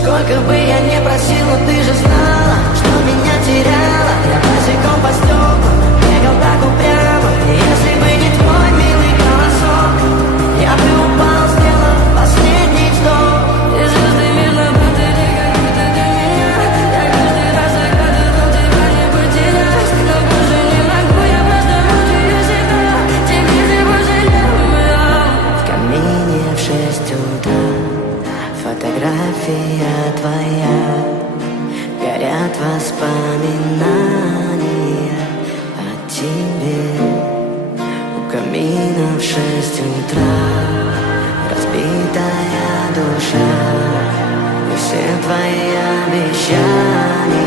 Сколько бы я не просил, но ты же знала, что меня теряла. Я босиком по стеклам бегал так упрямо. Если бы не твой милый голосок, я бы упал, сделав последний вздох. И звезды мирно падали, как будто для меня. Я каждый раз загадывал тебя не потерять, но больше не могу, я просто мучаю себя. Теперь ты пожалела. В камине в 6 утра фотография твоя, горят воспоминания о тебе. У камина в 6 утра разбитая душа, и все твои обещания